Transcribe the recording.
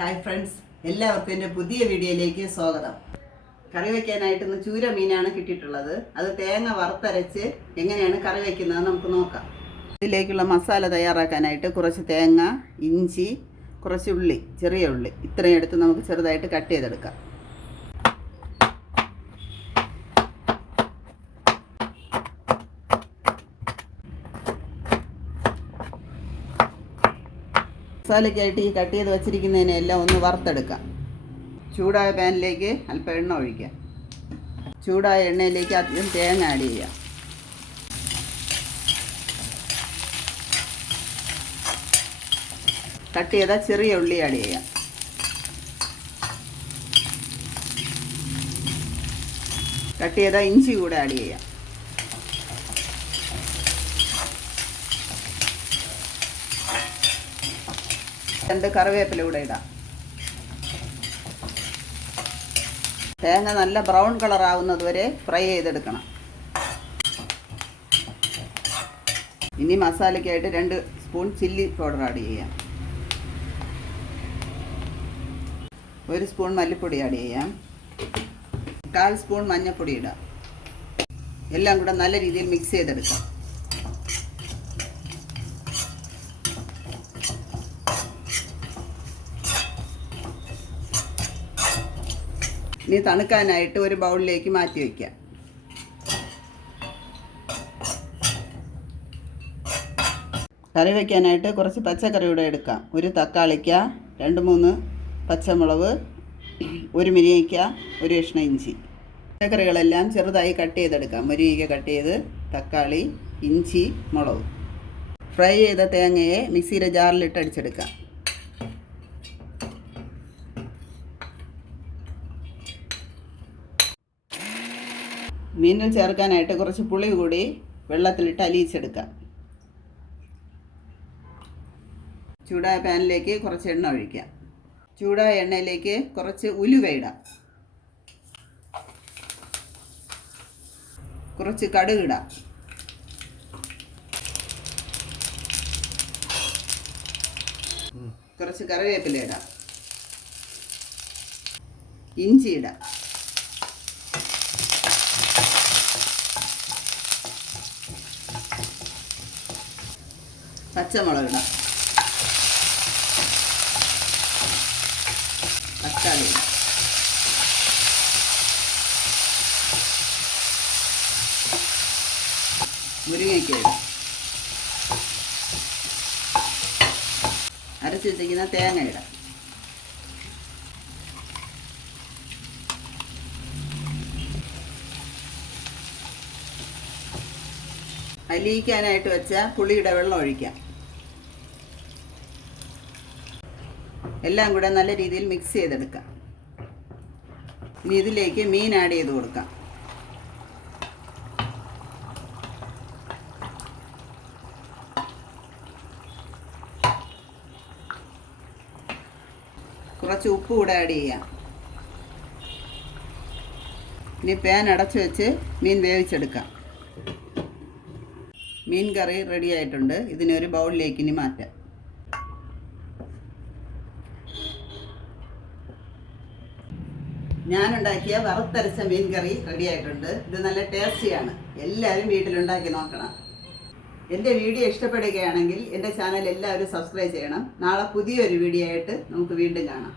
Hi friends എല്ലാവർക്കും എന്റെ പുതിയ വീഡിയോയിലേക്ക് സ്വാഗതം. കറി വയ്ക്കാനായിട്ട് ഇന്ന് ചൂര മീനാണ് കിട്ടിയിട്ടുള്ളത്. അത് തേങ്ങ വറുത്തരച്ച് എങ്ങനെയാണ് കറി വയ്ക്കുന്നത് നമുക്ക് നോക്കാം. ഇതിലേക്കുള്ള മസാല തയ്യാറാക്കാനായിട്ട് കുറച്ച് തേങ്ങ ഇഞ്ചി കുറച്ച് ഉള്ളി ചെറിയ ഉള്ളി. ഇത്രയും എടുത്ത് നമുക്ക് ചെറുതായിട്ട് കട്ട് ചെയ്തെടുക്കാം. മസാലയ്ക്കായിട്ട് ഈ കട്ട് ചെയ്ത് വച്ചിരിക്കുന്നതിനെല്ലാം ഒന്ന് വറുത്തെടുക്കാം. ചൂടായ പാനിലേക്ക് അല്പം എണ്ണ ഒഴിക്കാം ചൂടായ എണ്ണയിലേക്ക് അധികം തേങ്ങ ആഡ് ചെയ്യാം കട്ട് ചെയ്ത ചെറിയ ഉള്ളി ആഡ് ചെയ്യാം കട്ട് ചെയ്ത ഇഞ്ചി കൂടെ ആഡ് ചെയ്യാം രണ്ട് കറിവേപ്പില കൂടെ ഇടാം. തേങ്ങ നല്ല ബ്രൗൺ കളർ ആവുന്നത് വരെ ഫ്രൈ ചെയ്തെടുക്കണം. ഇനി മസാലയ്ക്കായിട്ട് രണ്ട് സ്പൂൺ ചില്ലി പൗഡർ ആഡ് ചെയ്യാം. ഒരു സ്പൂൺ മല്ലിപ്പൊടി ആഡ് ചെയ്യാം. കാൽ സ്പൂൺ മഞ്ഞൾപ്പൊടി ഇടാം. എല്ലാം കൂടെ നല്ല രീതിയിൽ മിക്സ് ചെയ്തെടുക്കാം. ഇനി തണുക്കാനായിട്ട് ഒരു ബൗളിലേക്ക് മാറ്റി വയ്ക്കാം കറി വയ്ക്കാനായിട്ട് കുറച്ച് പച്ചക്കറി കൂടെ എടുക്കാം. ഒരു തക്കാളിക്ക രണ്ട് മൂന്ന് പച്ചമുളക് ഒരു മുരിങ്ങയ്ക്ക ഒരു കഷ്ണ ഇഞ്ചി. പച്ചക്കറികളെല്ലാം ചെറുതായി കട്ട് ചെയ്തെടുക്കാം. മുരിങ്ങയ്ക്ക കട്ട് ചെയ്ത് തക്കാളി ഇഞ്ചി മുളക്. ഫ്രൈ ചെയ്ത തേങ്ങയെ മിക്സിയുടെ ജാറിലിട്ട് അടിച്ചെടുക്കാം. മീനിൽ ചേർക്കാനായിട്ട് കുറച്ച് പുളി കൂടി വെള്ളത്തിലിട്ട് അലിയിച്ചെടുക്കാം. ചൂടായ പാനിലേക്ക് കുറച്ച് എണ്ണ ഒഴിക്കാം. ചൂടായ എണ്ണയിലേക്ക് കുറച്ച് ഉലുവ ഇടാം. കുറച്ച് കടുക് ഇടാം. കുറച്ച് കറിവേപ്പില ഇടാം. ഇഞ്ചി ഇടാം. പച്ചമുളക് ഇടാം തക്കാളി ഇടാം. മുരിങ്ങയ്ക്ക ഇടാം. അരച്ച് വെച്ചിരിക്കുന്ന തേങ്ങ ഇടാം. അലിയിക്കാനായിട്ട് വെച്ച പുളിയുടെ വെള്ളം ഒഴിക്കാം. എല്ലാം കൂടെ നല്ല രീതിയിൽ മിക്സ് ചെയ്തെടുക്കാം. ഇനി ഇതിലേക്ക് മീൻ ആഡ് ചെയ്ത് കൊടുക്കാം. കുറച്ച് ഉപ്പ് കൂടെ ആഡ് ചെയ്യാം. ഇനി പാൻ അടച്ചു വെച്ച് മീൻ വേവിച്ചെടുക്കാം. മീൻ കറി റെഡി ആയിട്ടുണ്ട്. ഇതിനൊരു ബൗളിലേക്ക് ഇനി മാറ്റാം. ഞാനുണ്ടാക്കിയ വറുത്തരച്ച മീൻ കറി റെഡി ആയിട്ടുണ്ട്. ഇത് നല്ല ടേസ്റ്റിയാണ് എല്ലാവരും വീട്ടിലുണ്ടാക്കി നോക്കണം. എന്റെ വീഡിയോ ഇഷ്ടപ്പെടുകയാണെങ്കിൽ എന്റെ ചാനൽ എല്ലാവരും സബ്സ്ക്രൈബ് ചെയ്യണം. നാളെ പുതിയൊരു വീഡിയോ ആയിട്ട് നമുക്ക് വീണ്ടും കാണാം.